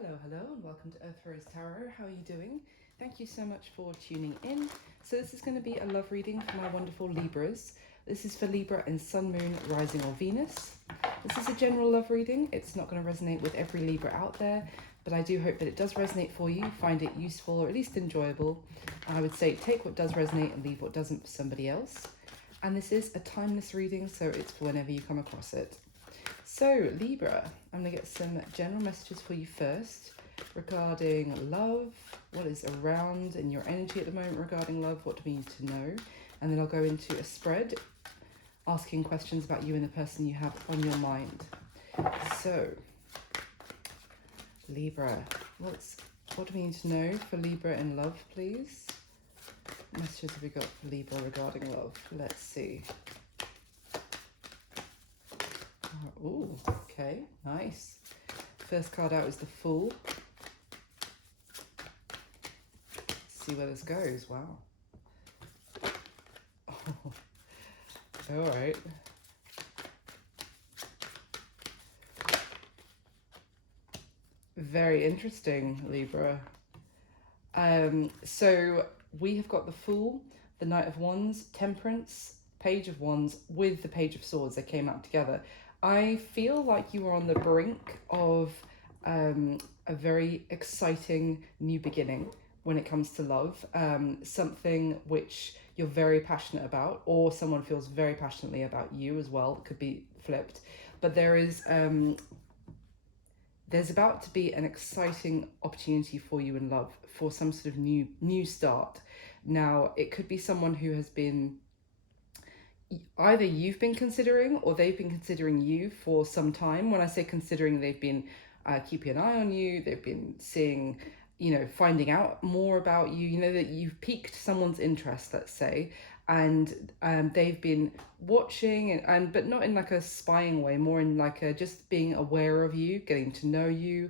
Hello, and welcome to Earth Rose Tarot. How are you doing? Thank you so much for tuning in. So this is going to be a love reading for my wonderful Libras. This is for Libra and Sun, Moon, Rising or Venus. This is a general love reading. It's not going to resonate with every Libra out there, but I do hope that it does resonate for you, find it useful or at least enjoyable. I would say take what does resonate and leave what doesn't for somebody else. And this is a timeless reading, so it's for whenever you come across it. So Libra, I'm going to get some general messages for you first regarding love, what is around in your energy at the moment regarding love, what do we need to know, and then I'll go into a spread asking questions about you and the person you have on your mind. So Libra, what do we need to know for Libra in love, please? What messages have we got for Libra regarding love? Let's see. Oh, okay, nice. First card out is the Fool. Let's see where this goes. Wow. Oh, all right. Very interesting, Libra. So we have got the Fool, the Knight of Wands, Temperance, Page of Wands with the Page of Swords. They came out together. I feel like you are on the brink of a very exciting new beginning when it comes to love, something which you're very passionate about, or someone feels very passionately about you as well. It could be flipped, but there's about to be an exciting opportunity for you in love, for some sort of new start. Now, it could be someone who has been either you've been considering or they've been considering you for some time. When I say considering, they've been keeping an eye on you, they've been seeing, finding out more about you, that you've piqued someone's interest, let's say, and they've been watching and but not in like a spying way, more in like a just being aware of you, getting to know you,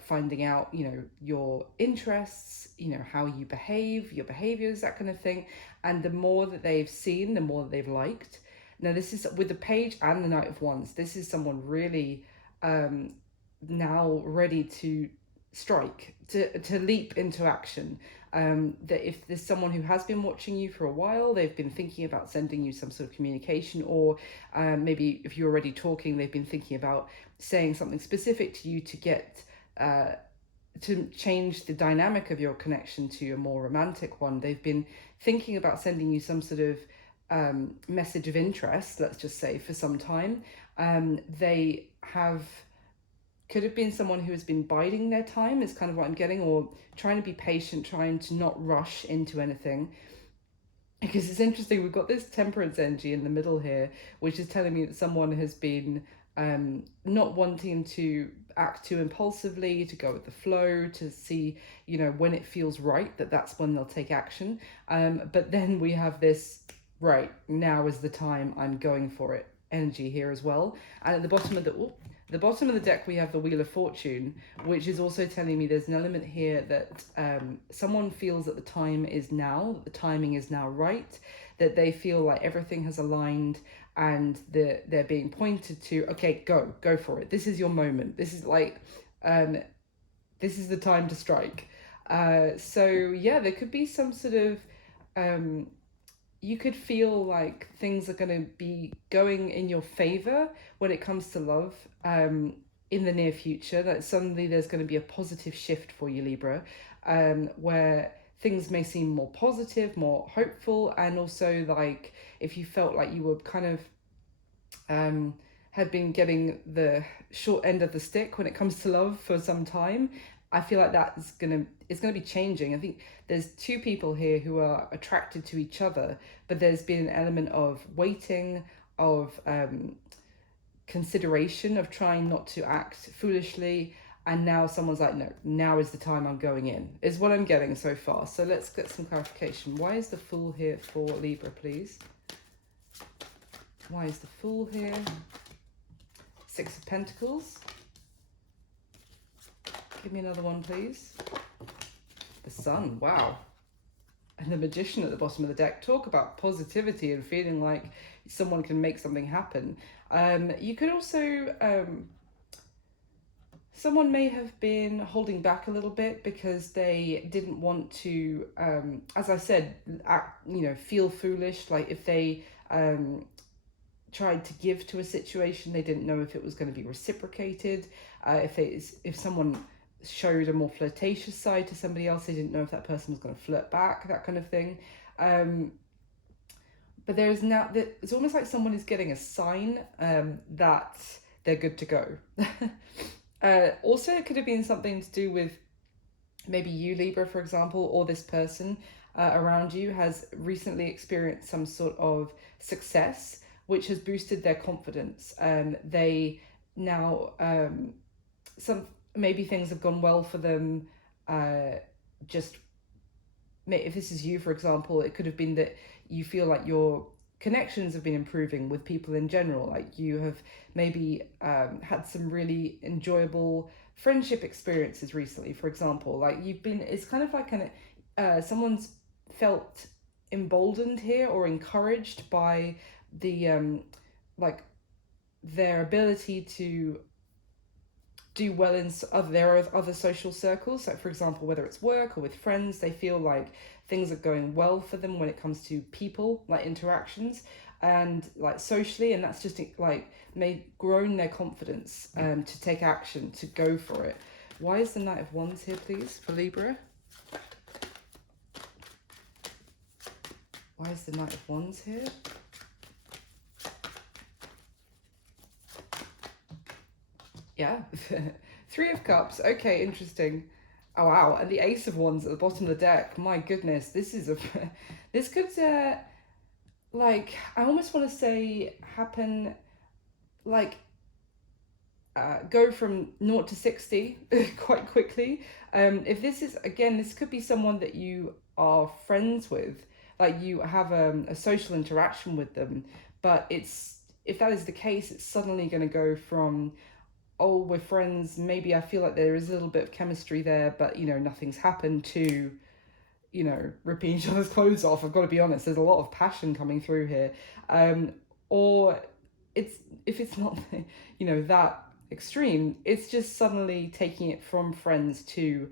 finding out your interests, how you behave, your behaviors, that kind of thing. And the more that they've seen, the more that they've liked. Now this is with the Page and the Knight of Wands. This is someone really now ready to strike, to leap into action. That if there's someone who has been watching you for a while, they've been thinking about sending you some sort of communication, or maybe if you're already talking, they've been thinking about saying something specific to you to get to change the dynamic of your connection to a more romantic one. They've been thinking about sending you some sort of message of interest, let's just say, for some time. They could have been someone who has been biding their time, is kind of what I'm getting, or trying to be patient, trying to not rush into anything. Because it's interesting, we've got this Temperance energy in the middle here, which is telling me that someone has been not wanting to act too impulsively, to go with the flow, to see, when it feels right, that's when they'll take action. But then we have this, right, now is the time, I'm going for it energy here as well. And at the bottom of the deck, we have the Wheel of Fortune, which is also telling me there's an element here that someone feels that the time is now, that the timing is now right, that they feel like everything has aligned and they're being pointed to, okay, go for it. This is your moment. This is like, this is the time to strike. So yeah, there could be some sort of, you could feel like things are going to be going in your favor when it comes to love in the near future. That suddenly there's going to be a positive shift for you, Libra, where things may seem more positive, more hopeful, and also like if you felt like you were kind of had been getting the short end of the stick when it comes to love for some time, I feel like it's gonna be changing. I think there's two people here who are attracted to each other, but there's been an element of waiting, of consideration, of trying not to act foolishly, and now someone's like, no, now is the time, I'm going in, is what I'm getting so far. So let's get some clarification. Why is the Fool here for Libra, please? Why is the Fool here? Six of Pentacles. Give me another one, please. The Sun, wow. And the Magician at the bottom of the deck. Talk about positivity and feeling like someone can make something happen. You could also Someone may have been holding back a little bit because they didn't want to, as I said, feel foolish. Like if they tried to give to a situation, they didn't know if it was going to be reciprocated. If someone showed a more flirtatious side to somebody else, they didn't know if that person was going to flirt back, that kind of thing. But it's almost like someone is getting a sign that they're good to go. Also, it could have been something to do with maybe you, Libra, for example, or this person around you has recently experienced some sort of success, which has boosted their confidence. They now, some maybe things have gone well for them. Just if this is you, for example, it could have been that you feel like your connections have been improving with people in general. Like you have maybe had some really enjoyable friendship experiences recently, for example. Like it's kind of like someone's felt emboldened here or encouraged by the like their ability to do well in other social circles. Like for example, whether it's work or with friends, they feel like things are going well for them when it comes to people, like interactions and like socially, and that's just like grown their confidence to take action, to go for it. Why is the Knight of Wands here, please, for Libra? Why is the Knight of Wands here? Yeah. Three of Cups. Okay, interesting. Oh, wow. And the Ace of Wands at the bottom of the deck. My goodness, this is this could, like, I almost want to say happen, like, go from 0 to 60 quite quickly. If this is, again, this could be someone that you are friends with, like you have a social interaction with them, but if that is the case, it's suddenly going to go from, oh, we're friends, maybe I feel like there is a little bit of chemistry there, but nothing's happened, to ripping each other's clothes off. I've got to be honest, there's a lot of passion coming through here. Or if it's not that extreme, it's just suddenly taking it from friends to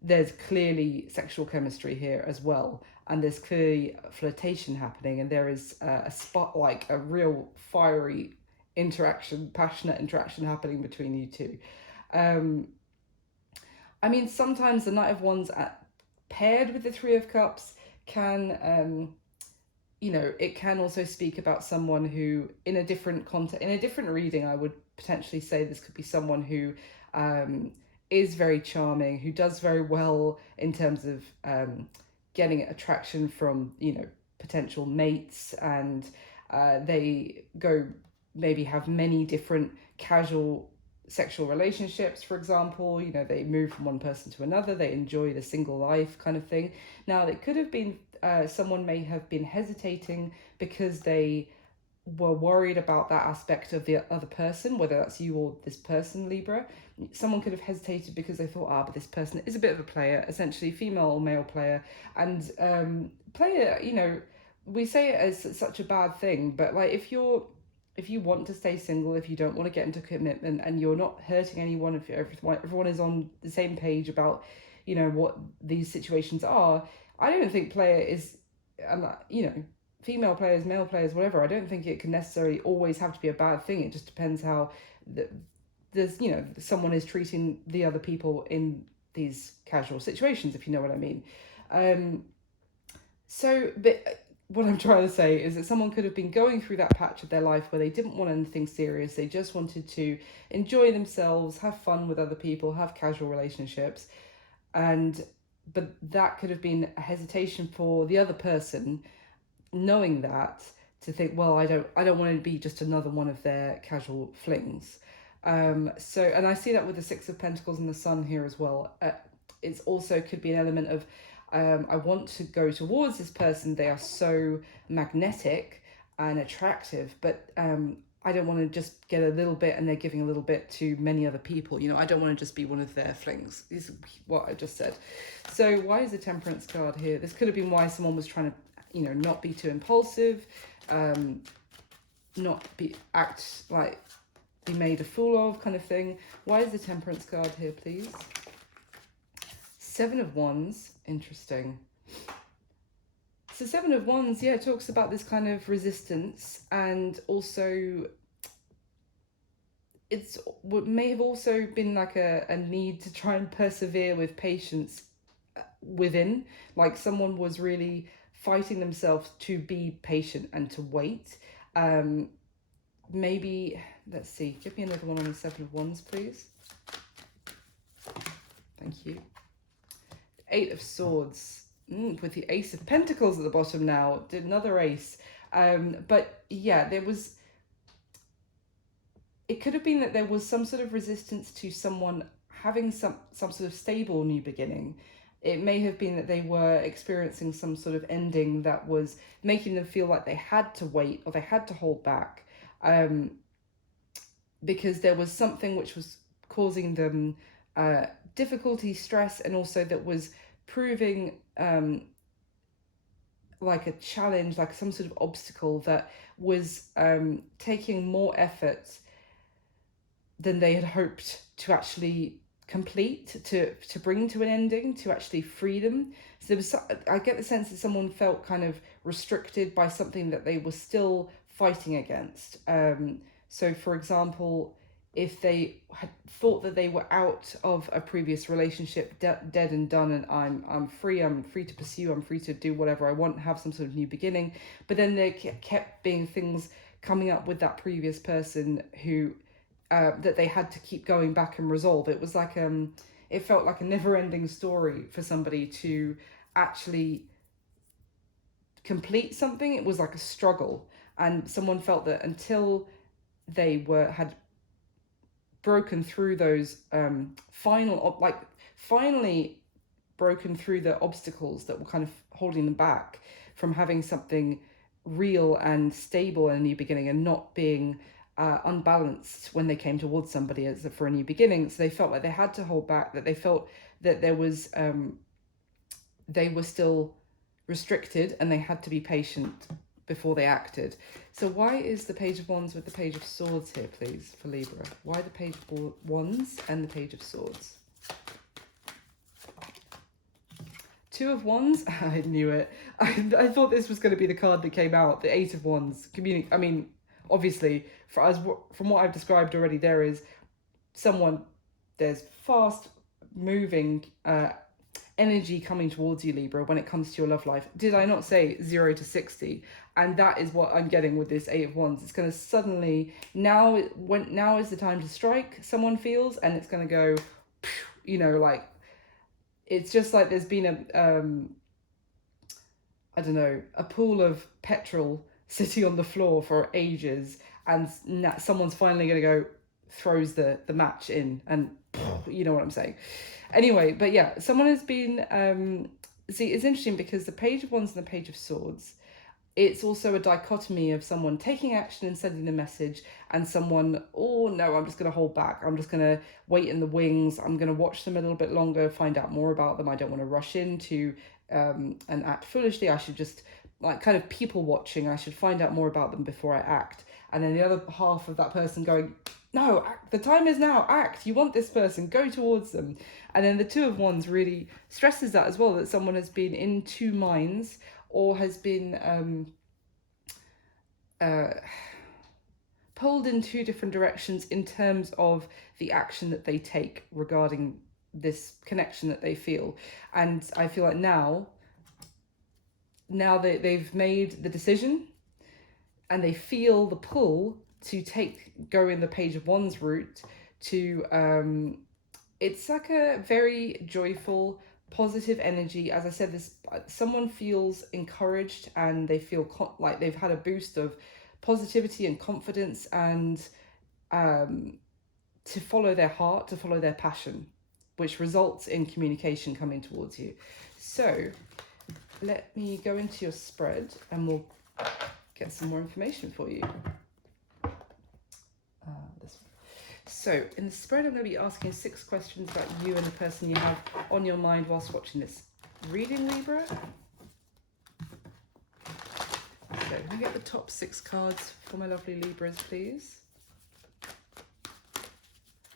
there's clearly sexual chemistry here as well, and there's clearly flirtation happening, and there is a spot, like a real fiery interaction, passionate interaction happening between you two. I mean, sometimes the Knight of Wands paired with the Three of Cups can, it can also speak about someone who, in a different context, in a different reading, I would potentially say this could be someone who is very charming, who does very well in terms of getting attraction from, potential mates, and they maybe have many different casual sexual relationships, for example. They move from one person to another, they enjoy the single life kind of thing. Now, it could have been someone may have been hesitating because they were worried about that aspect of the other person, whether that's you or this person, Libra. Someone could have hesitated because they thought, but this person is a bit of a player, essentially female or male player. And player, we say it as such a bad thing, but like if you want to stay single, if you don't want to get into commitment, and you're not hurting anyone, if everyone is on the same page about, what these situations are, I don't think player is, female players, male players, whatever, I don't think it can necessarily always have to be a bad thing. It just depends how there's, someone is treating the other people in these casual situations, if you know what I mean. But what I'm trying to say is that someone could have been going through that patch of their life where they didn't want anything serious. They just wanted to enjoy themselves, have fun with other people, have casual relationships. But that could have been a hesitation for the other person, knowing that, to think, well, I don't want to be just another one of their casual flings. And I see that with the Six of Pentacles and the Sun here as well. It's also could be an element of, I want to go towards this person. They are so magnetic and attractive, but I don't want to just get a little bit and they're giving a little bit to many other people. I don't want to just be one of their flings. This is what I just said. So why is the Temperance card here? This could have been why someone was trying to, not be too impulsive, act like be made a fool of kind of thing. Why is the Temperance card here, please? Seven of Wands, interesting. So Seven of Wands, yeah, talks about this kind of resistance, and also it's what may have also been like a need to try and persevere with patience within, like someone was really fighting themselves to be patient and to wait. Maybe, let's see, give me another one on the Seven of Wands, please. Thank you. Eight of Swords, with the Ace of Pentacles at the bottom now. Did another ace. But yeah, it could have been that there was some sort of resistance to someone having some sort of stable new beginning. It may have been that they were experiencing some sort of ending that was making them feel like they had to wait or they had to hold back, because there was something which was causing them difficulty, stress, and also that was proving like a challenge, like some sort of obstacle that was taking more effort than they had hoped to actually complete, to bring to an ending, to actually free them. So there was, I get the sense that someone felt kind of restricted by something that they were still fighting against. So for example, if they had thought that they were out of a previous relationship, dead and done, and I'm free to pursue, I'm free to do whatever I want, have some sort of new beginning, but then there kept being things coming up with that previous person who that they had to keep going back and resolve. It was like it felt like a never-ending story for somebody to actually complete something. It was like a struggle, and someone felt that until they had broken through those finally broken through the obstacles that were kind of holding them back from having something real and stable in a new beginning, and not being unbalanced when they came towards somebody for a new beginning. So they felt like they had to hold back, that they felt that there was they were still restricted and they had to be patient before they acted. So why is the Page of Wands with the Page of Swords here, please, for Libra? Why the Page of Wands and the Page of Swords? Two of Wands. I knew it. I thought this was going to be the card that came out. The Eight of Wands. I mean, obviously, from what I've described already, there's fast moving energy coming towards you, Libra, when it comes to your love life. Did I not say 0 to 60? And that is what I'm getting with this Eight of Wands. It's going to suddenly, now is the time to strike, someone feels, and it's going to go, like, it's just like there's been a pool of petrol sitting on the floor for ages, and someone's finally going to go, throws the match in, and you know what I'm saying. Anyway, but yeah, someone has been, see, it's interesting because the Page of Wands and the Page of Swords, it's also a dichotomy of someone taking action and sending the message, and someone, oh no, I'm just going to hold back. I'm just going to wait in the wings. I'm going to watch them a little bit longer, find out more about them. I don't want to rush into and act foolishly. I should just, like, kind of people watching. I should find out more about them before I act. And then the other half of that person going, no, the time is now, act. You want this person, go towards them. And then the Two of Wands really stresses that as well, that someone has been in two minds, or has been pulled in two different directions in terms of the action that they take regarding this connection that they feel. And I feel like now they've made the decision and they feel the pull to go in the Page of Wands route to it's like a very joyful, positive energy. As I said, someone feels encouraged, and they feel like they've had a boost of positivity and confidence, and to follow their heart, to follow their passion, which results in communication coming towards you. So let me go into your spread and we'll get some more information for you. This one. So in the spread, I'm going to be asking 6 questions about you and the person you have on your mind whilst watching this reading, Libra. So can we get the top 6 cards for my lovely Libras, please?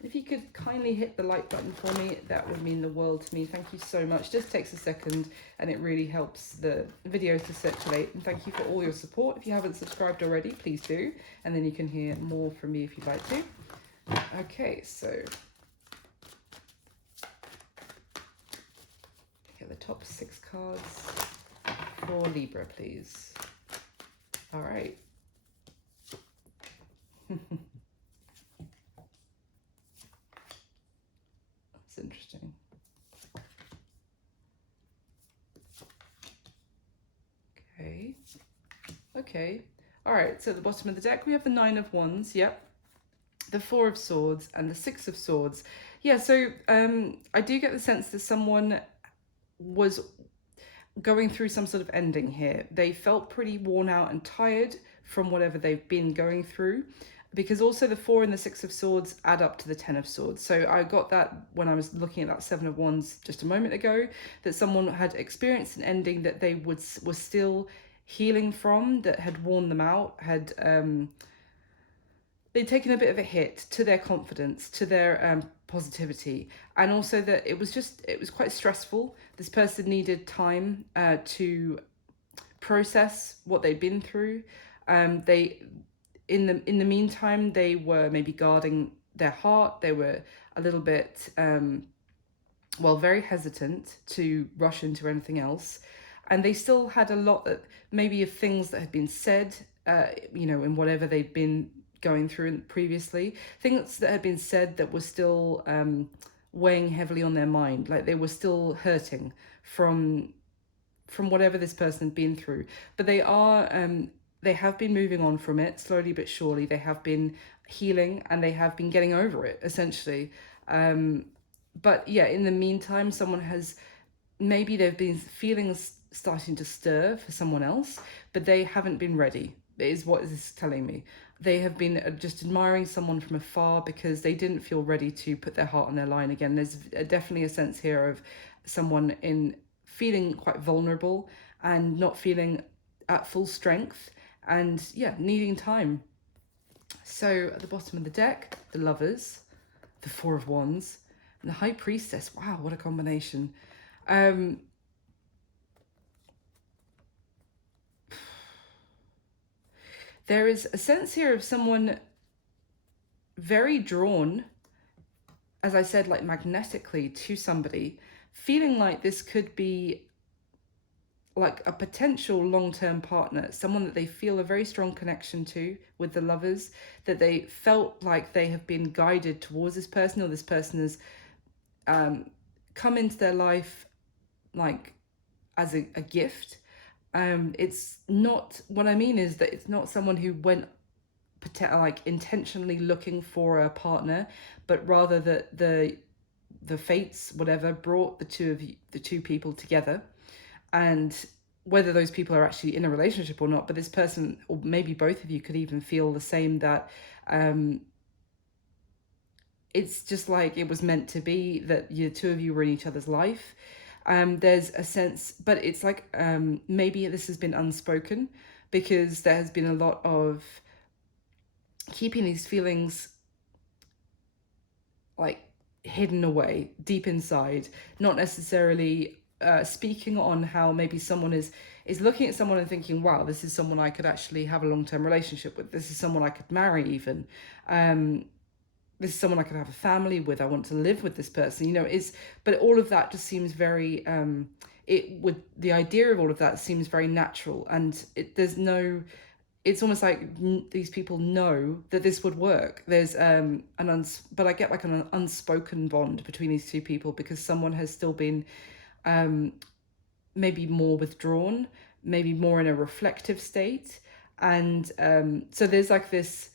If you could kindly hit the like button for me, that would mean the world to me. Thank you so much. Just takes a second and it really helps the videos to circulate. And thank you for all your support. If you haven't subscribed already, please do. And then you can hear more from me if you'd like to. Okay, so get the top 6 cards for Libra, please. All right. That's interesting. Okay. Okay. All right. So at the bottom of the deck, we have the 9 of Wands. Yep. The 4 of Swords and the 6 of Swords. Yeah. So I do get the sense that someone was going through some sort of ending here. They felt pretty worn out and tired from whatever they've been going through, because also the 4 and the 6 of Swords add up to the 10 of Swords. So I got that when I was looking at that 7 of Wands just a moment ago, that someone had experienced an ending that they were still healing from, that had worn them out, had they'd taken a bit of a hit to their confidence, to their positivity, and also that it was quite stressful. This person needed time to process what they'd been through. In the meantime, they were maybe guarding their heart. They were a little bit very hesitant to rush into anything else, and they still had a lot that maybe of things that had been said, in whatever they'd been going through previously, things that had been said that were still weighing heavily on their mind, like they were still hurting from whatever this person had been through. But they have been moving on from it slowly but surely. They have been healing and they have been getting over it, essentially. But yeah, in the meantime, maybe they've been feelings starting to stir for someone else, but they haven't been ready, is what this is telling me. They have been just admiring someone from afar because they didn't feel ready to put their heart on their line again. There's definitely a sense here of someone in feeling quite vulnerable and not feeling at full strength, and yeah, needing time. So at the bottom of the deck, the Lovers, the 4 of Wands, and the High Priestess. Wow, what a combination. There is a sense here of someone very drawn, as I said, like magnetically to somebody, feeling like this could be like a potential long-term partner, someone that they feel a very strong connection to with the Lovers, that they felt like they have been guided towards this person, or this person has come into their life like as a gift. It's not, what I mean is that it's not someone who went like intentionally looking for a partner, but rather that the fates, whatever, brought the two people together. And whether those people are actually in a relationship or not, but this person, or maybe both of you, could even feel the same, that it's just like it was meant to be, that the two of you were in each other's life. There's a sense, but it's like maybe this has been unspoken, because there has been a lot of keeping these feelings like hidden away deep inside, not necessarily speaking on how maybe someone is looking at someone and thinking, wow, this is someone I could actually have a long-term relationship with. This is someone I could marry even. This is someone I could have a family with. I want to live with this person, but all of that just seems very, the idea of all of that seems very natural, and it's almost like these people know that this would work. There's but I get like an unspoken bond between these two people, because someone has still been maybe more withdrawn, maybe more in a reflective state. And so there's like this,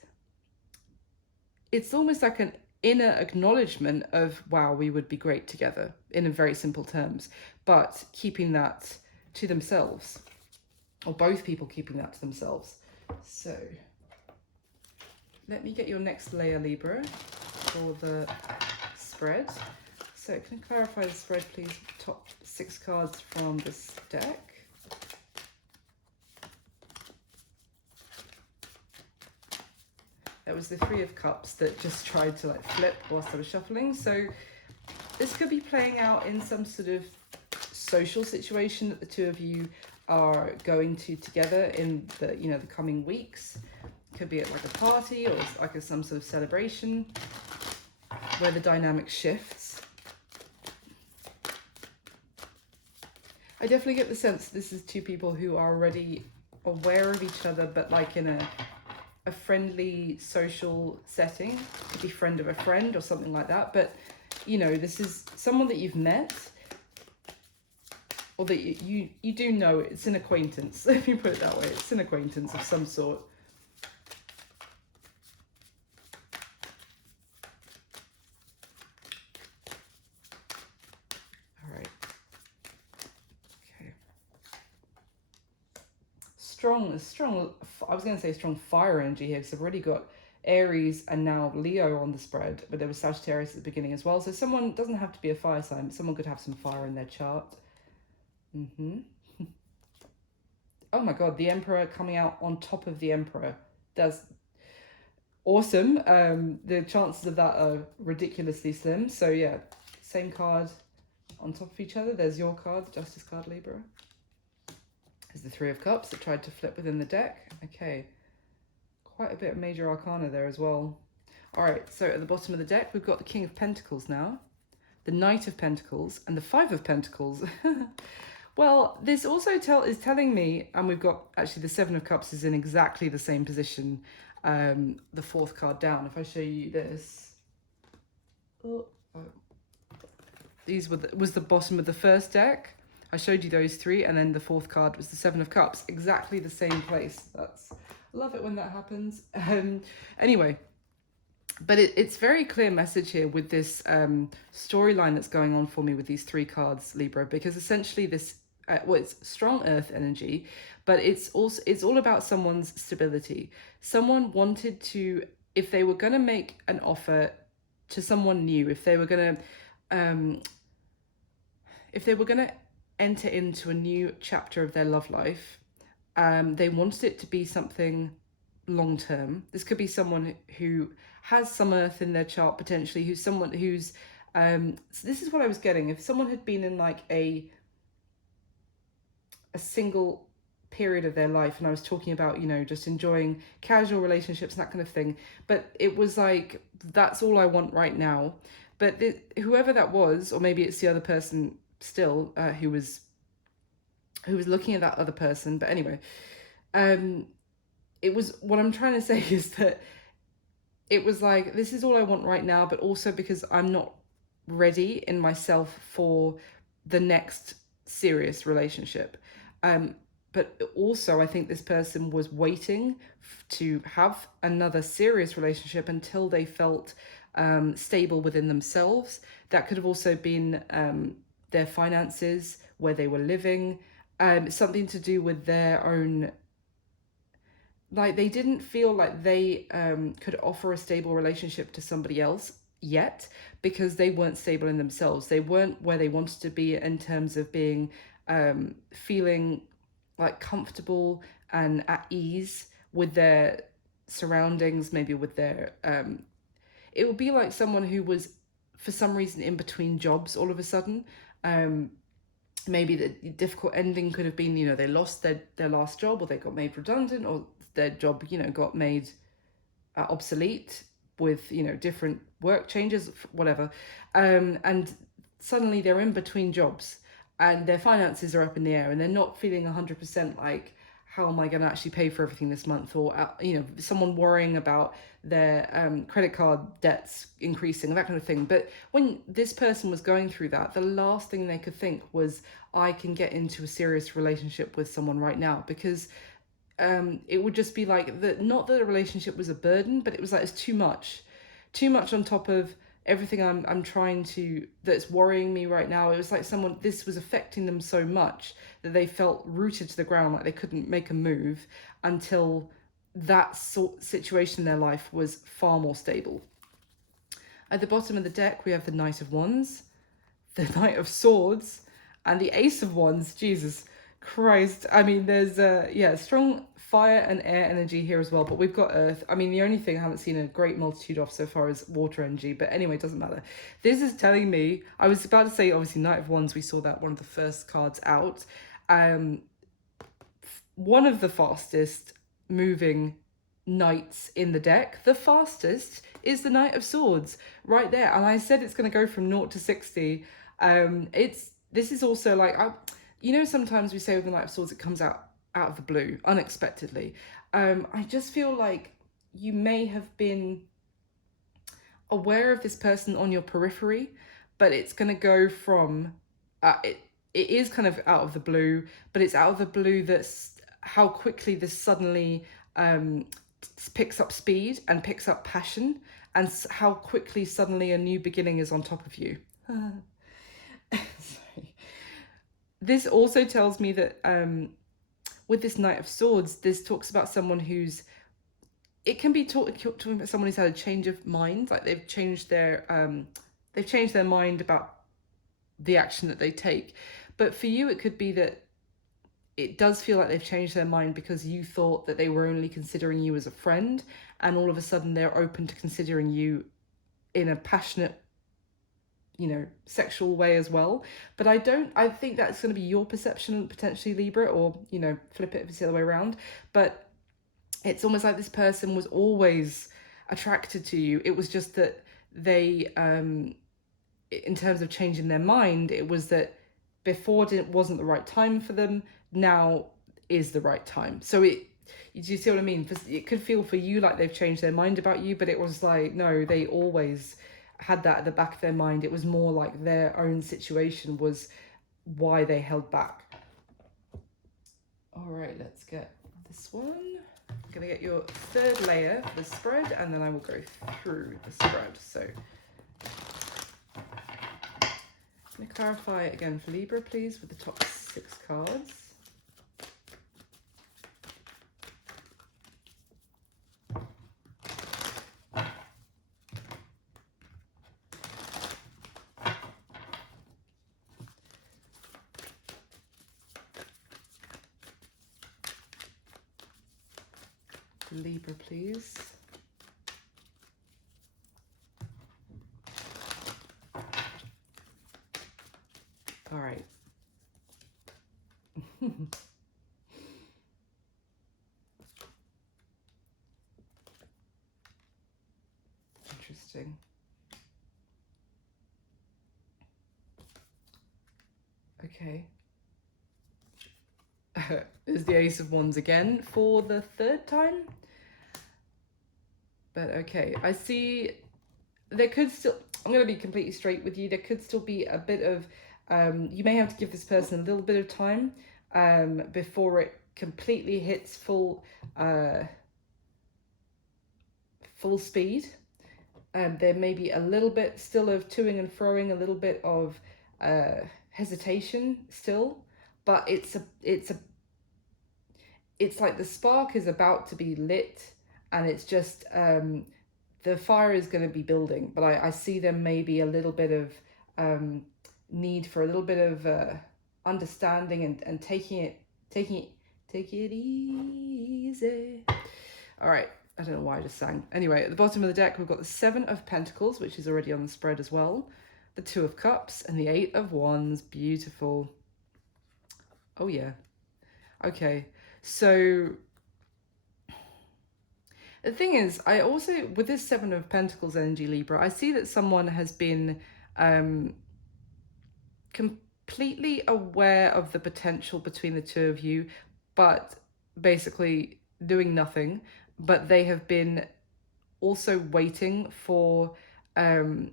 it's almost like an inner acknowledgement of, wow, we would be great together, in a very simple terms, but keeping that to themselves, or both people keeping that to themselves. So let me get your next layer, Libra, for the spread. So can you clarify the spread, please? Top 6 cards from this deck. That was the Three of Cups that just tried to like flip whilst I was shuffling. So this could be playing out in some sort of social situation that the two of you are going to together in the the coming weeks. Could be at like a party or like some sort of celebration where the dynamic shifts. I definitely get the sense this is two people who are already aware of each other, but like in a friendly social setting. Could be friend of a friend or something like that. But this is someone that you've met, or that you do know. It's an acquaintance, if you put it that way. It's an acquaintance of some sort. All right. Okay. Strong. I was going to say strong fire energy here, because I've already got Aries and now Leo on the spread, but there was Sagittarius at the beginning as well. So someone doesn't have to be a fire sign, but someone could have some fire in their chart. Oh my god, the Emperor coming out on top of the Emperor. That's awesome. The chances of that are ridiculously slim. So yeah, same card on top of each other. There's your card, the Justice card, Libra. There's the Three of Cups that tried to flip within the deck. Okay, quite a bit of major arcana there as well. All right, so at the bottom of the deck, we've got the King of Pentacles now, the Knight of Pentacles, and the Five of Pentacles. Well, this also is telling me, and we've got actually the Seven of Cups is in exactly the same position, the fourth card down. If I show you this, these was the bottom of the first deck. I showed you those three, and then the fourth card was the Seven of Cups, exactly the same place. I love it when that happens. Anyway, but it's very clear message here with this storyline that's going on for me with these three cards, Libra, because essentially this, it's strong earth energy, but it's all about someone's stability. Someone wanted to, if they were going to make an offer to someone new, if they were going to enter into a new chapter of their love life, they wanted it to be something long term. This could be someone who has some earth in their chart potentially, who's someone who's so this is what I was getting. If someone had been in like a single period of their life, and I was talking about just enjoying casual relationships and that kind of thing, but it was like, that's all I want right now. But whoever that was, or maybe it's the other person still, who was looking at that other person, but anyway, it was, what I'm trying to say is that it was like, this is all I want right now, but also because I'm not ready in myself for the next serious relationship. But also I think this person was waiting to have another serious relationship until they felt stable within themselves. That could have also been their finances, where they were living, something to do with their own, like they didn't feel like they could offer a stable relationship to somebody else yet, because they weren't stable in themselves. They weren't where they wanted to be in terms of being feeling like comfortable and at ease with their surroundings, maybe with their it would be like someone who was for some reason in between jobs all of a sudden. Maybe the difficult ending could have been, they lost their last job, or they got made redundant, or their job, got made obsolete with, different work changes, whatever. And suddenly they're in between jobs and their finances are up in the air, and they're not feeling 100% like, how am I going to actually pay for everything this month? Or, someone worrying about their credit card debts increasing, that kind of thing. But when this person was going through that, the last thing they could think was, I can get into a serious relationship with someone right now, because it would just be like, not that a relationship was a burden, but it was like, it's too much on top of everything I'm trying to, that's worrying me right now. It was like this was affecting them so much that they felt rooted to the ground, like they couldn't make a move until that situation in their life was far more stable. At the bottom of the deck, we have the Knight of Wands, the Knight of Swords, and the Ace of Wands. Jesus Christ. I mean, there's strong fire and air energy here as well, but we've got earth. I mean, the only thing I haven't seen a great multitude of so far is water energy, but anyway, it doesn't matter. This is telling me, I was about to say, obviously, Knight of Wands, we saw that one of the first cards out. One of the fastest moving knights in the deck, the fastest, is the Knight of Swords right there. And I said it's going to go from 0 to 60. This is also like, sometimes we say with the Knight of Swords, it comes out of the blue, unexpectedly. I just feel like you may have been aware of this person on your periphery, but it's going to go from, it is kind of out of the blue, but it's out of the blue that's how quickly this suddenly picks up speed and picks up passion, and how quickly suddenly a new beginning is on top of you. Sorry. This also tells me that with this Knight of Swords, this talks about someone who's, it can be talking about someone who's had a change of mind, like they've changed their mind about the action that they take. But for you, it could be that it does feel like they've changed their mind because you thought that they were only considering you as a friend, and all of a sudden they're open to considering you in a passionate, sexual way as well. But I think that's going to be your perception, potentially, Libra, or, flip it if it's the other way around. But it's almost like this person was always attracted to you. It was just that they, in terms of changing their mind, it was that before it wasn't the right time for them, now is the right time. So do you see what I mean? It could feel for you like they've changed their mind about you, but it was like, no, they always had that at the back of their mind. It was more like their own situation was why they held back. All right, let's get this one. I'm gonna get your third layer for the spread, and then I will go through the spread. So can you clarify it again for Libra, please, with the top 6 cards? Libra, please. All right. Interesting. Okay. There's the Ace of Wands again for the 3rd time. But okay, I see there could still, I'm going to be completely straight with you, there could still be a bit of, you may have to give this person a little bit of time before it completely hits full speed. There may be a little bit still of toing and froing, a little bit of hesitation still, but it's like the spark is about to be lit, and it's just the fire is going to be building. But I see there may be a little bit of need for a little bit of understanding and take it easy. All right, I don't know why I just sang. Anyway, at the bottom of the deck, we've got the 7 of Pentacles, which is already on the spread as well, the 2 of Cups, and the 8 of Wands. Beautiful. Oh yeah. Okay, so the thing is, I also, with this 7 of Pentacles energy, Libra, I see that someone has been completely aware of the potential between the two of you, but basically doing nothing. But they have been also waiting for the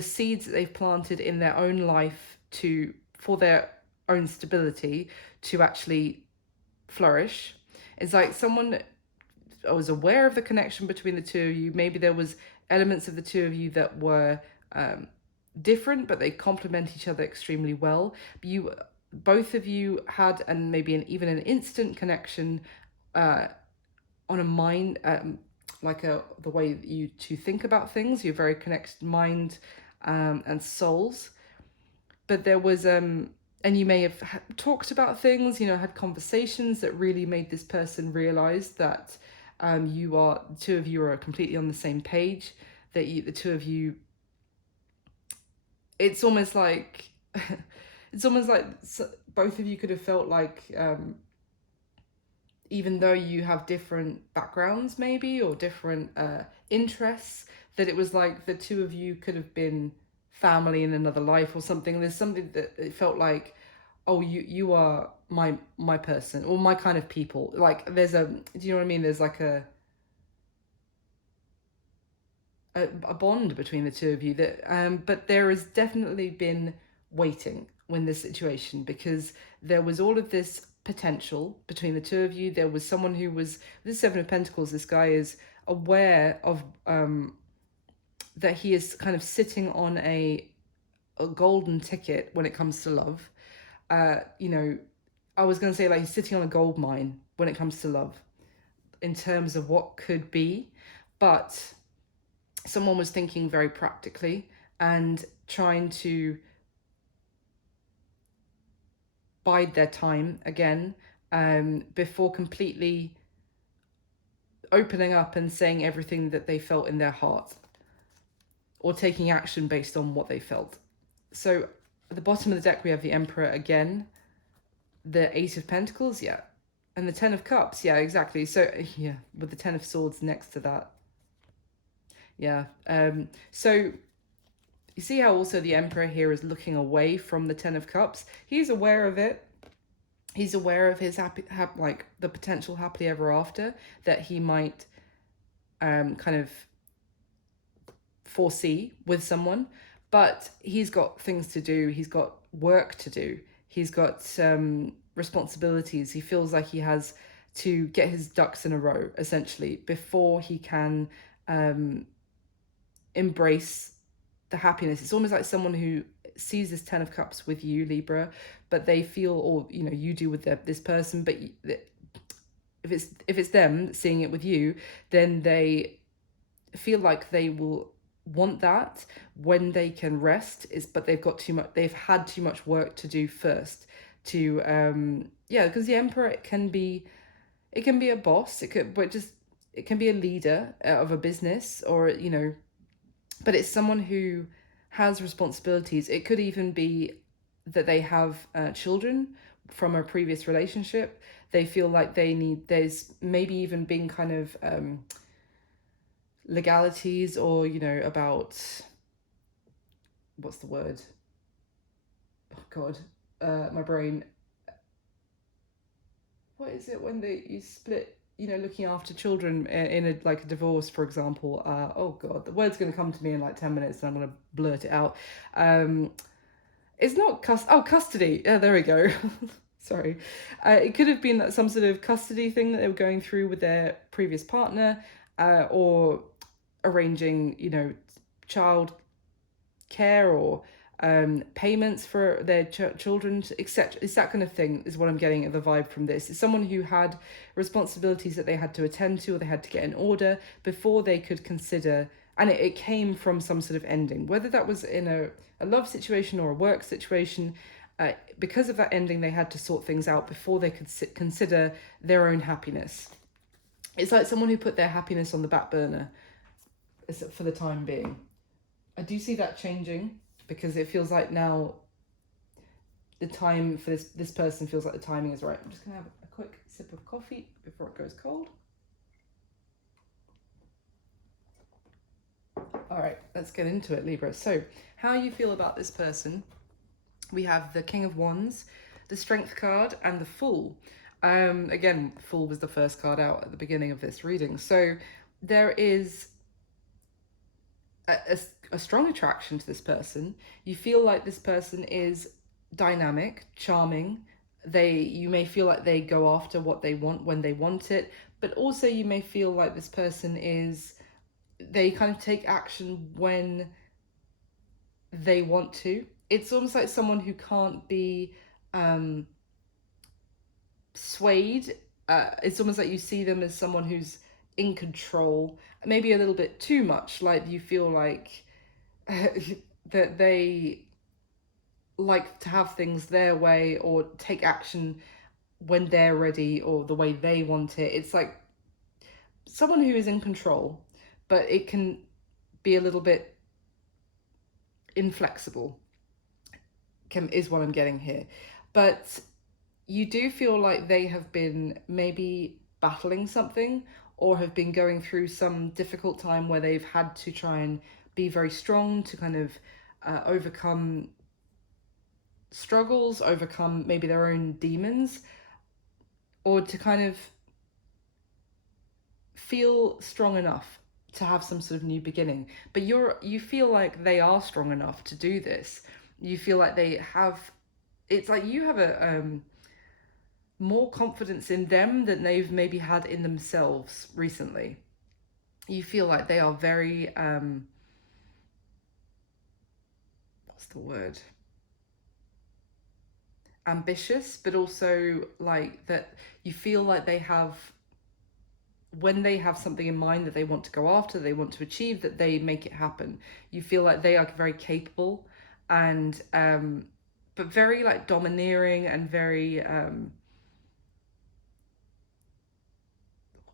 seeds that they've planted in their own life for their own stability to actually flourish. It's like someone was aware of the connection between the two of you. Maybe there was elements of the two of you that were different, but they complement each other extremely well. Both of you had, and maybe even an instant connection on a mind, the way you two think about things. You're very connected mind and souls. But there was and you may have talked about things, you know, had conversations that really made this person realize that the two of you are completely on the same page, that the two of you, it's almost like, it's almost like both of you could have felt like, even though you have different backgrounds maybe, or different interests, that it was like the two of you could have been family in another life or something. There's something that it felt like, oh, you are my person, or my kind of people. Like there's do you know what I mean? There's like a bond between the two of you, that but there has definitely been waiting when this situation, because there was all of this potential between the two of you. There was someone who was, this Seven of Pentacles, this guy is aware of that he is kind of sitting on a golden ticket when it comes to love. You know, I was going to say, like, he's sitting on a gold mine when it comes to love in terms of what could be, but someone was thinking very practically and trying to bide their time again, before completely opening up and saying everything that they felt in their heart, or taking action based on what they felt. So at the bottom of the deck we have the Emperor again, the Eight of Pentacles, yeah, and the Ten of Cups, yeah, exactly. So yeah, with the Ten of Swords next to that, yeah. So you see how also the Emperor here is looking away from the Ten of Cups. He's aware of it. He's aware of his like the potential happily ever after that he might kind of foresee with someone, but he's got things to do. He's got work to do. He's got responsibilities. He feels like he has to get his ducks in a row, essentially, before he can embrace the happiness. It's almost like someone who sees this Ten of Cups with you, Libra, but they feel, or you know, you do with this person, but if it's them seeing it with you, then they feel like they will want that when they can rest, is but they've got too much, they've had too much work to do first to yeah, because the Emperor, it can be a boss, it can be a leader of a business, or you know, but it's someone who has responsibilities. It could even be that they have children from a previous relationship. They feel like there's maybe even been kind of legalities, or you know, about, what's the word, oh god, my brain, what is it when you split, you know, looking after children in a like a divorce, for example. Oh god, the word's going to come to me in like 10 minutes and I'm going to blurt it out. It's not custody. Yeah, there we go. Sorry. It could have been some sort of custody thing that they were going through with their previous partner, or arranging, you know, child care, or payments for their children, etc. It's that kind of thing is what I'm getting at the vibe from this. It's someone who had responsibilities that they had to attend to, or they had to get in order before they could consider, and it came from some sort of ending, whether that was in a love situation or a work situation. Because of that ending, they had to sort things out before they could consider their own happiness. It's like someone who put their happiness on the back burner for the time being. I do see that changing, because it feels like now the time for this person feels like the timing is right. I'm just gonna have a quick sip of coffee before it goes cold. All right, let's get into it, Libra. So how you feel about this person? We have the King of Wands, the Strength card, and the Fool. Again, Fool was the first card out at the beginning of this reading. So there is a strong attraction to this person. You feel like this person is dynamic, charming. You may feel like they go after what they want when they want it, but also you may feel like this person they kind of take action when they want to. It's almost like someone who can't be swayed. It's almost like you see them as someone who's in control, maybe a little bit too much. Like you feel like that like to have things their way or take action when they're ready or the way they want it. It's like someone who is in control, but it can be a little bit inflexible, is what I'm getting here. But you do feel like they have been maybe battling something or have been going through some difficult time where they've had to try and be very strong to kind of overcome struggles, overcome maybe their own demons, or to kind of feel strong enough to have some sort of new beginning. But you feel like they are strong enough to do this. You feel like they have, it's like you have a more confidence in them than they've maybe had in themselves recently. You feel like they are very what's the word, ambitious, but also like that you feel like they have, when they have something in mind that they want to go after, they want to achieve, that they make it happen. You feel like they are very capable and but very like domineering and very what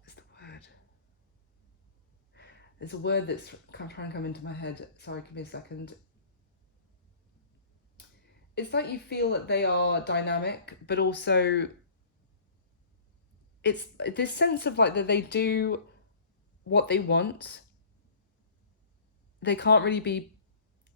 is the word? There's a word that's trying to come into my head. Sorry, give me a second. It's like you feel that they are dynamic, but also it's this sense of like that they do what they want. They can't really be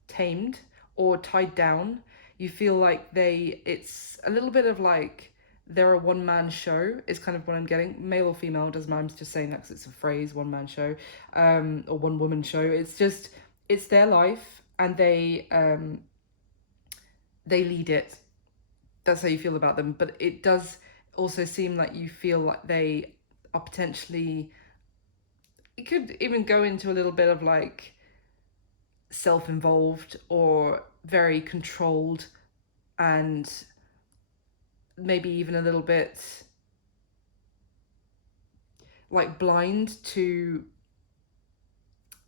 tamed or tied down. You feel like it's a little bit of like they're a one man show, is kind of what I'm getting. Male or female, doesn't matter. I'm just saying that because it's a phrase, one man show, or one woman show. It's just, it's their life and they lead it. That's how you feel about them. But it does also seem like you feel like they are potentially, it could even go into a little bit of like self-involved or very controlled and maybe even a little bit like blind to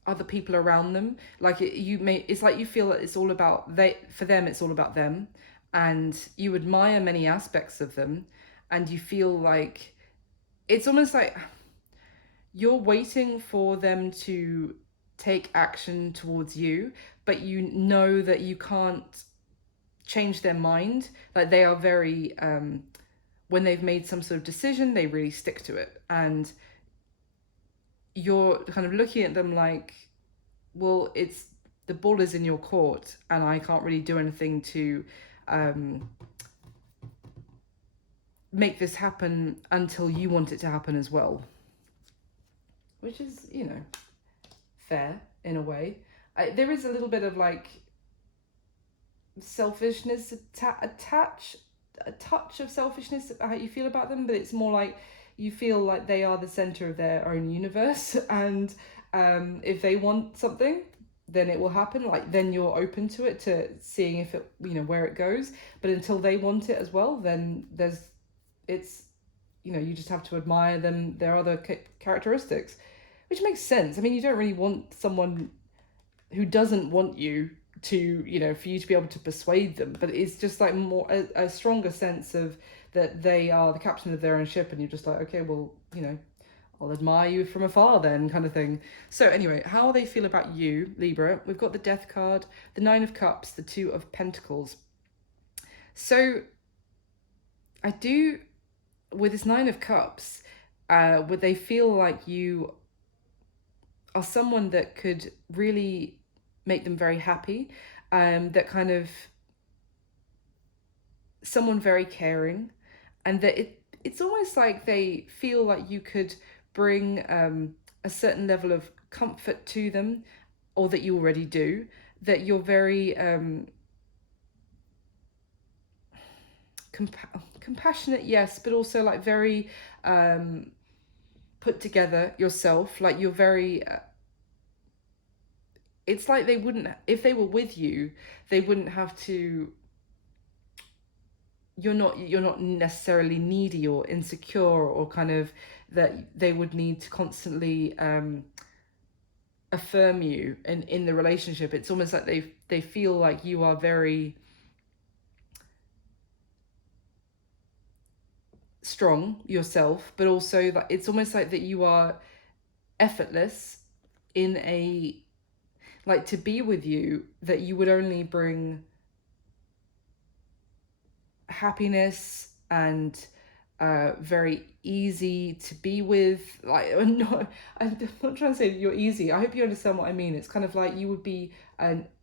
other people around them. Like it's like you feel that it's all about for them, it's all about them, and you admire many aspects of them, and you feel like it's almost like you're waiting for them to take action towards you, but you know that you can't change their mind. Like they are very when they've made some sort of decision, they really stick to it, and you're kind of looking at them like, well, it's, the ball is in your court and I can't really do anything to make this happen until you want it to happen as well, which is, you know, fair in a way. There is a little bit of like selfishness a touch of selfishness how you feel about them, but it's more like you feel like they are the center of their own universe, and if they want something, then it will happen. Like then you're open to it, to seeing if it, you know, where it goes. But until they want it as well, then it's, you know, you just have to admire them, their other characteristics, which makes sense. I mean, you don't really want someone who doesn't want you to, you know, for you to be able to persuade them, but it's just like more a stronger sense of that they are the captain of their own ship, and you're just like, okay, well, you know, I'll admire you from afar then, kind of thing. So anyway, how they feel about you, Libra. We've got the Death card, the Nine of Cups, the Two of Pentacles. So I do, with this Nine of Cups, would they feel like you are someone that could really make them very happy, that kind of someone very caring, and that it's almost like they feel like you could bring a certain level of comfort to them, or that you already do, that you're very compassionate, yes, but also like very put together yourself. Like you're very it's like they wouldn't, if they were with you, they wouldn't have to, you're not necessarily needy or insecure, or kind of that they would need to constantly affirm you in the relationship. It's almost like they feel like you are very strong yourself, but also that it's almost like that you are effortless in a, like, to be with you, that you would only bring happiness and very easy to be with. Like, I'm not trying to say that you're easy. I hope you understand what I mean. It's kind of like you would be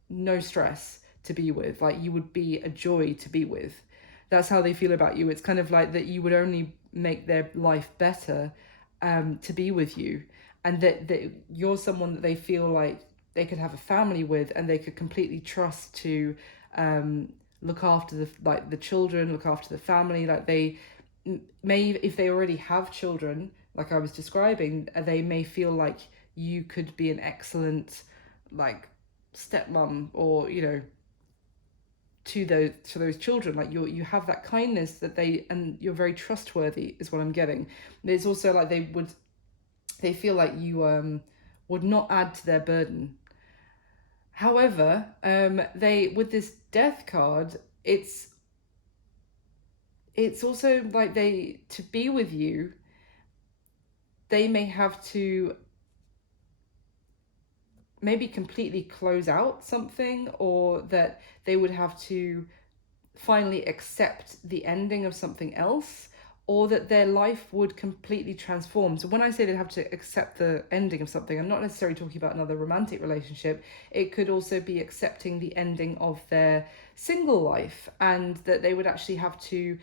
no stress to be with. Like, you would be a joy to be with. That's how they feel about you. It's kind of like that you would only make their life better to be with you, and that you're someone that they feel like they could have a family with, and they could completely trust to look after the children, look after the family. Like, they may, if they already have children, like I was describing, they may feel like you could be an excellent, like, stepmom, or to those children. Like, you have that kindness that and you're very trustworthy, is what I'm getting. There's also like they feel like you would not add to their burden. However, they, with this death card, it's also like, they, to be with you, they may have to maybe completely close out something, or that they would have to finally accept the ending of something else, or that their life would completely transform. So when I say they have to accept the ending of something, I'm not necessarily talking about another romantic relationship. It could also be accepting the ending of their single life, and that they would actually have to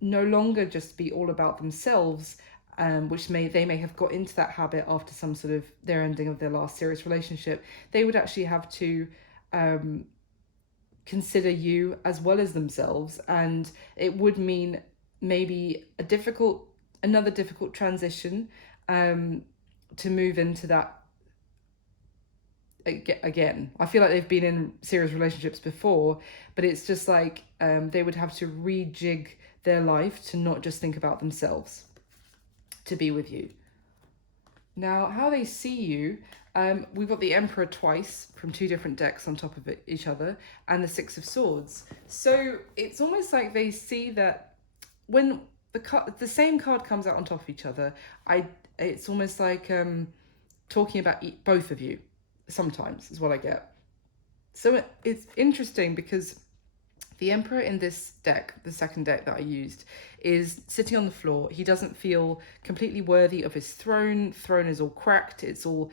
no longer just be all about themselves, which they may have got into that habit after some sort of their ending of their last serious relationship. They would actually have to consider you as well as themselves, and it would mean maybe another difficult transition to move into that again. I feel like they've been in serious relationships before, but it's just like they would have to rejig their life to not just think about themselves, to be with you. Now, how they see you, we've got the Emperor twice from two different decks on top of each other, and the Six of Swords. So it's almost like they see that when the same card comes out on top of each other, it's almost like talking about both of you. Sometimes is what I get. So it's interesting because the Emperor in this deck, the second deck that I used, is sitting on the floor. He doesn't feel completely worthy of his throne. Throne is all cracked. It's all,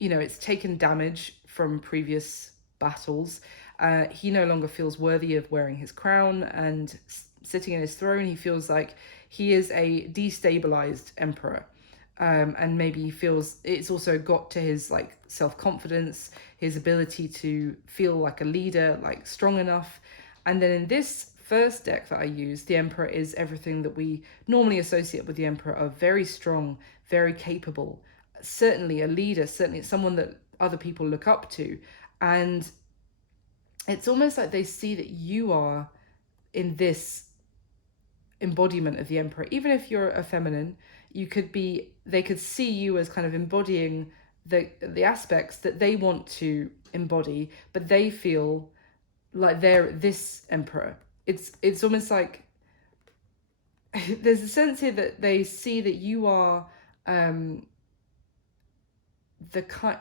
it's taken damage from previous battles. He no longer feels worthy of wearing his crown and sitting in his throne. He feels like he is a destabilized emperor. And maybe he feels it's also got to his like self-confidence, his ability to feel like a leader, like strong enough. And then in this first deck that I used, the Emperor is everything that we normally associate with the Emperor, of very strong, very capable, certainly a leader, certainly someone that other people look up to. And it's almost like they see that you are in this embodiment of the Emperor. Even if you're a feminine, they could see you as kind of embodying the aspects that they want to embody, but they feel like they're this emperor. It's almost like there's a sense here that they see that you are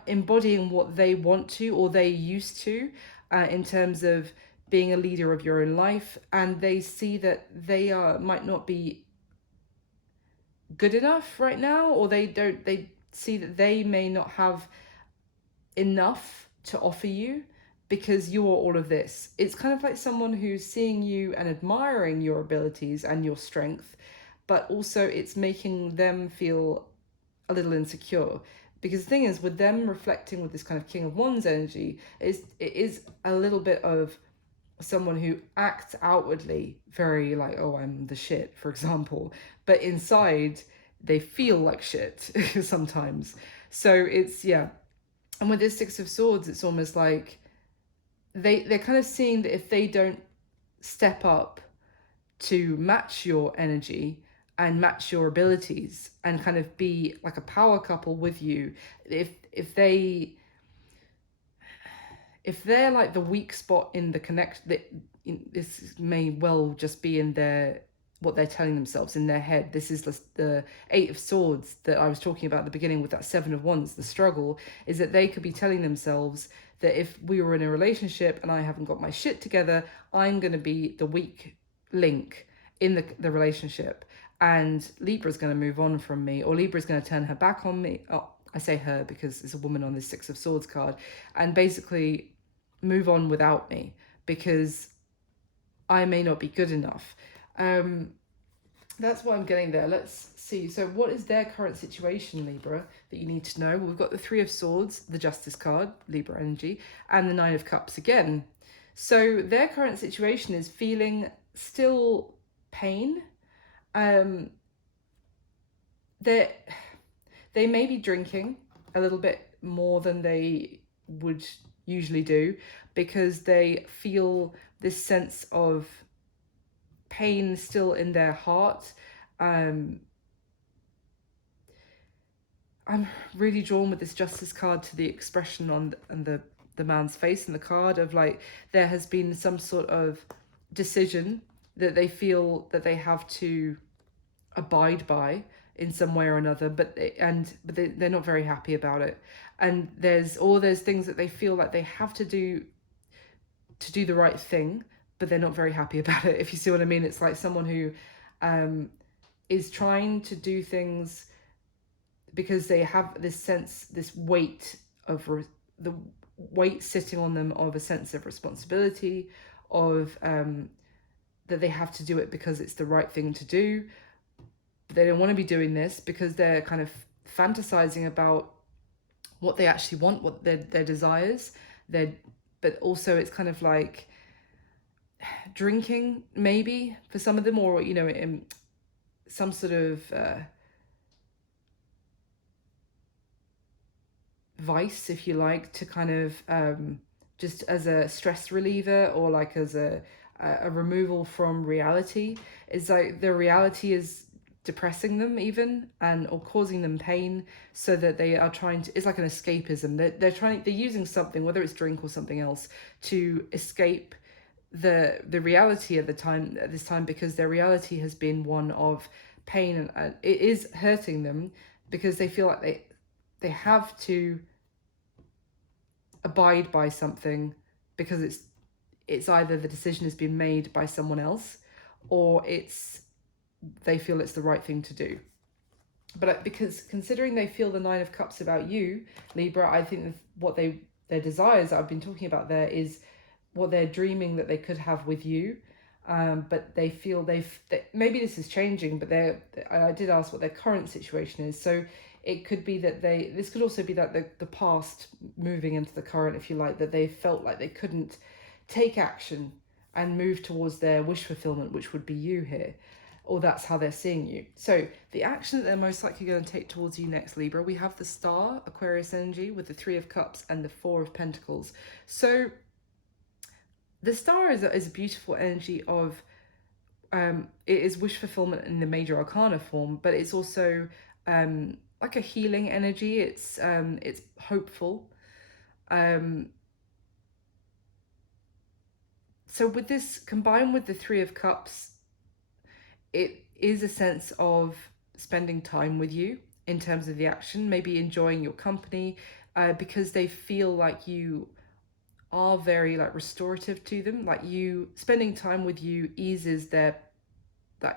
embodying what they want to, or they used to, in terms of being a leader of your own life, and they see that they might not be good enough right now, or they see that they may not have enough to offer you because you're all of this. It's kind of like someone who's seeing you and admiring your abilities and your strength, but also it's making them feel a little insecure. Because the thing is, with them reflecting with this kind of King of Wands energy, it is a little bit of someone who acts outwardly very like, oh, I'm the shit, for example, but inside they feel like shit sometimes. So it's, yeah. And with this Six of Swords, it's almost like they're kind of seeing that if they don't step up to match your energy and match your abilities and kind of be like a power couple with you, if they if they're like the weak spot in the connect, that this may well just be in their, what they're telling themselves in their head. This is the Eight of Swords that I was talking about at the beginning with that Seven of Wands. The struggle is that they could be telling themselves that if we were in a relationship and I haven't got my shit together, I'm going to be the weak link in the relationship, and Libra's going to move on from me, or Libra's going to turn her back on me. Oh, I say her because it's a woman on this Six of Swords card, and basically move on without me because I may not be good enough. That's what I'm getting there. Let's see. So what is their current situation, Libra, that you need to know? We've got the Three of Swords, the Justice card, Libra energy, and the Nine of Cups again. So their current situation is feeling still pain. They may be drinking a little bit more than they would usually do because they feel this sense of pain still in their heart. I'm really drawn with this Justice card to the expression on the man's face in the card of like there has been some sort of decision that they feel that they have to abide by in some way or another, but they're not very happy about it, and there's all those things that they feel like they have to do the right thing, but they're not very happy about it, if you see what I mean. It's like someone who is trying to do things because they have this sense, this weight of the weight sitting on them of a sense of responsibility, of that they have to do it because it's the right thing to do. But they don't want to be doing this because they're kind of fantasizing about what they actually want, what their desires. But also it's kind of like drinking maybe for some of them, or in some sort of vice, if you like, to kind of just as a stress reliever, or like as a removal from reality. It's like the reality is depressing them even, or causing them pain, so that they are trying to, it's like an escapism. They're using something, whether it's drink or something else, to escape the reality at this time, because their reality has been one of pain, and it is hurting them because they feel like they have to abide by something because it's either the decision has been made by someone else, or they feel it's the right thing to do. But because considering they feel the Nine of Cups about you, Libra, I think what their desires that I've been talking about there is what they're dreaming that they could have with you. But they feel maybe this is changing, but I did ask what their current situation is. So it could be that this could also be that the past moving into the current, if you like, that they felt like they couldn't take action and move towards their wish fulfillment, which would be you here, or that's how they're seeing you. So the action that they're most likely going to take towards you next, Libra, we have the Star, Aquarius energy, with the Three of Cups and the Four of Pentacles. So the Star is a beautiful energy of, it is wish fulfillment in the major arcana form, but it's also like a healing energy. It's hopeful. So with this, combined with the Three of Cups, it is a sense of spending time with you in terms of the action, maybe enjoying your company, because they feel like you are very like restorative to them. Like you spending time with you eases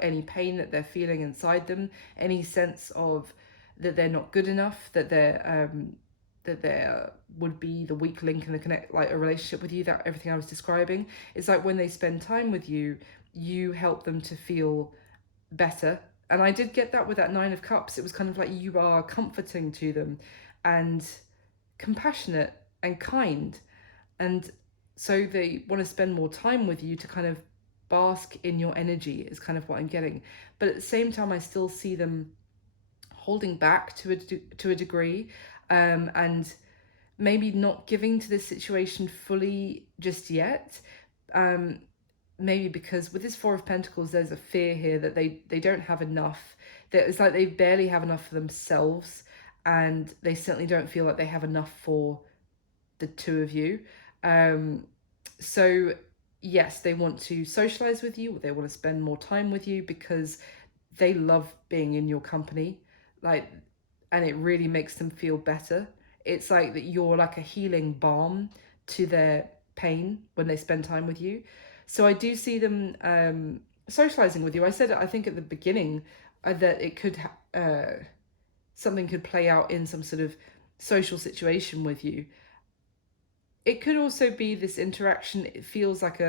any pain that they're feeling inside them, any sense of that they're not good enough, that there would be the weak link in the connect, like a relationship with you, that everything I was describing. It's like when they spend time with you, you help them to feel better. And I did get that with that Nine of Cups. It was kind of like you are comforting to them and compassionate and kind. And so they want to spend more time with you to kind of bask in your energy, is kind of what I'm getting. But at the same time, I still see them holding back to a degree, and maybe not giving to this situation fully just yet. Maybe because with this Four of Pentacles, there's a fear here that they don't have enough. That it's like they barely have enough for themselves, and they certainly don't feel like they have enough for the two of you. So yes, they want to socialize with you, they want to spend more time with you because they love being in your company, like, and it really makes them feel better. It's like that you're like a healing balm to their pain when they spend time with you. So I do see them socializing with you. I said, I think at the beginning, that it could something could play out in some sort of social situation with you. It could also be this interaction. It feels like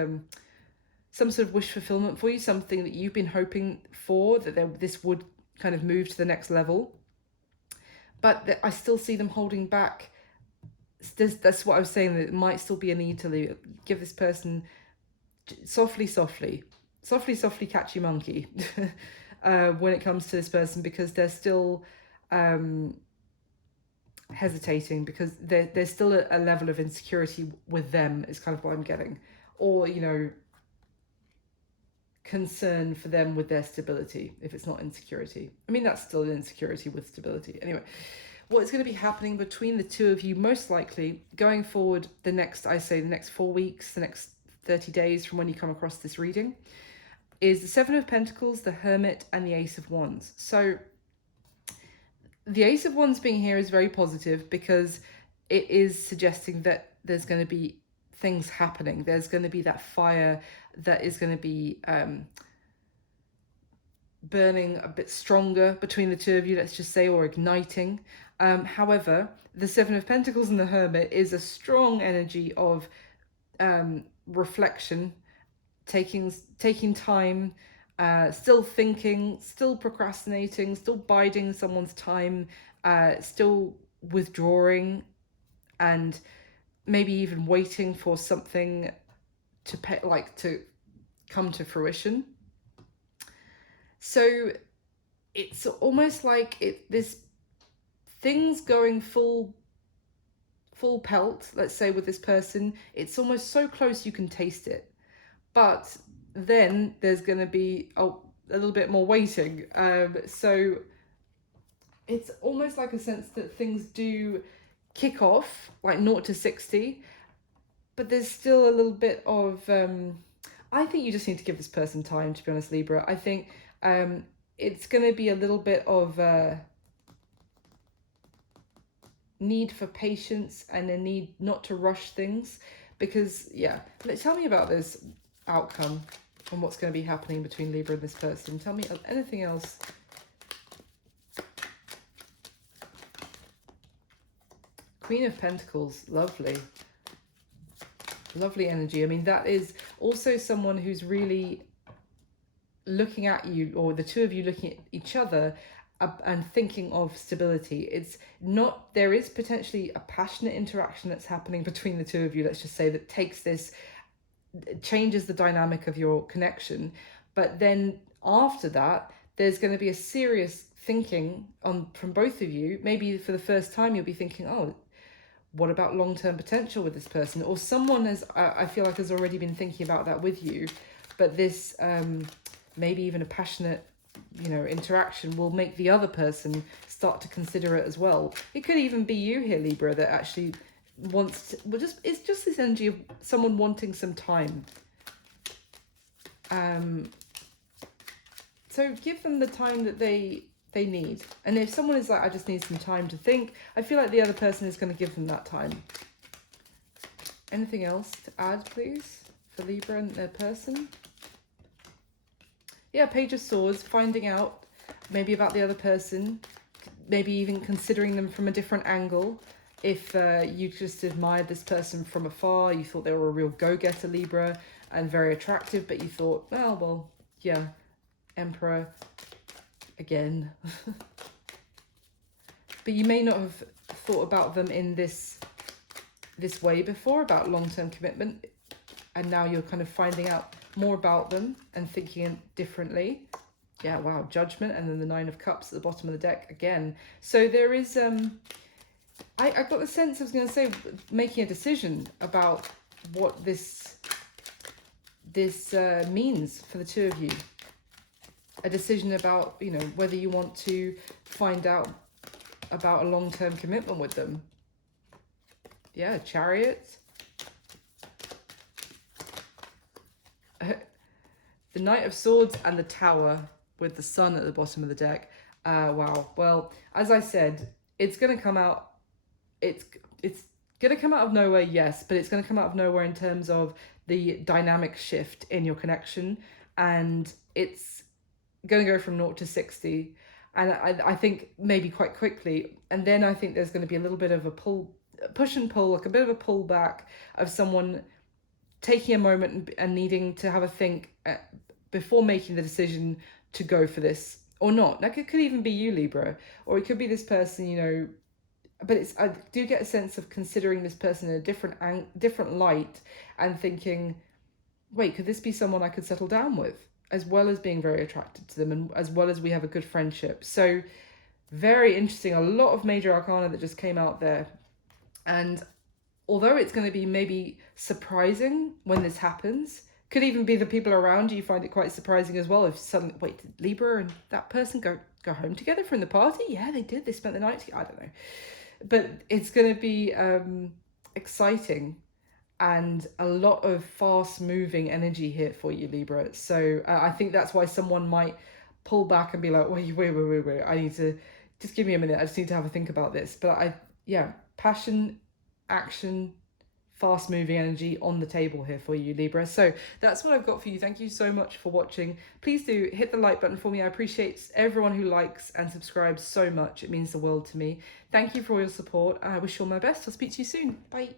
some sort of wish fulfillment for you, something that you've been hoping for, that this would kind of move to the next level. But I still see them holding back. That's what I was saying, that it might still be a need to give this person softly, catchy monkey when it comes to this person, because they're still hesitating, because there's still a level of insecurity with them, is kind of what I'm getting. Or, concern for them with their stability, if it's not insecurity. I mean, that's still an insecurity with stability. Anyway, what is going to be happening between the two of you, most likely, going forward the next 4 weeks, the next 30 days from when you come across this reading, is the Seven of Pentacles, the Hermit, and the Ace of Wands. So the Ace of Wands being here is very positive, because it is suggesting that there's going to be things happening. There's going to be that fire that is going to be burning a bit stronger between the two of you, let's just say, or igniting. However, the Seven of Pentacles and the Hermit is a strong energy of reflection, taking time, still thinking, still procrastinating, still biding someone's time, still withdrawing, and maybe even waiting for something to come to fruition. So it's almost like this things going full pelt, let's say, with this person. It's almost so close you can taste it, but then there's going to be a little bit more waiting. So it's almost like a sense that things do kick off like 0 to 60, but there's still a little bit of I think you just need to give this person time, to be honest, Libra. I think it's going to be a little bit of need for patience and a need not to rush things, because tell me about this outcome and what's going to be happening between Libra and this person. Tell me anything else. Queen of Pentacles, lovely energy. I mean, that is also someone who's really looking at you, or the two of you looking at each other and thinking of stability. It's not, there is potentially a passionate interaction that's happening between the two of you, let's just say, that changes the dynamic of your connection. But then after that, there's going to be a serious thinking from both of you. Maybe for the first time, you'll be thinking, oh, what about long-term potential with this person? Or someone I feel like has already been thinking about that with you, but this maybe even a passionate interaction will make the other person start to consider it as well. It could even be you here, Libra, that actually wants to, it's just this energy of someone wanting some time. So give them the time that they need. And if someone is like, I just need some time to think, I feel like the other person is going to give them that time. Anything else to add, please, for Libra and their person? Yeah, Page of Swords, finding out maybe about the other person, maybe even considering them from a different angle. If you just admired this person from afar, you thought they were a real go-getter, Libra, and very attractive, but you thought, well, yeah, Emperor again. But you may not have thought about them in this way before, about long-term commitment, and now you're kind of finding out more about them and thinking differently. Yeah, wow, Judgment, and then the Nine of Cups at the bottom of the deck again. So there is I got the sense, I was going to say, making a decision about what this means for the two of you. A decision about, whether you want to find out about a long-term commitment with them. Yeah, Chariot. the Knight of Swords and the Tower with the Sun at the bottom of the deck. Wow. Well, as I said, it's going to come out. It's going to come out of nowhere, yes, but it's going to come out of nowhere in terms of the dynamic shift in your connection, and it's going to go from 0 to 60, and I think maybe quite quickly, and then I think there's going to be a little bit of a push and pull, like a bit of a pullback of someone taking a moment and needing to have a think before making the decision to go for this or not. Like, it could even be you, Libra, or it could be this person, you know, but I do get a sense of considering this person in a different light and thinking, wait, could this be someone I could settle down with, as well as being very attracted to them, and as well as we have a good friendship. So very interesting. A lot of major arcana that just came out there. And although it's going to be maybe surprising when this happens, could even be the people around you find it quite surprising as well. If suddenly, wait, did Libra and that person go home together from the party? Yeah, they did. They spent the night together. I don't know. But it's going to be exciting and a lot of fast moving energy here for you, Libra. So I think that's why someone might pull back and be like, wait, I need to, just give me a minute. I just need to have a think about this. But passion, action, fast moving energy on the table here for you, Libra. So that's what I've got for you. Thank you so much for watching. Please do hit the like button for me. I appreciate everyone who likes and subscribes so much. It means the world to me. Thank you for all your support. I wish you all my best. I'll speak to you soon. Bye.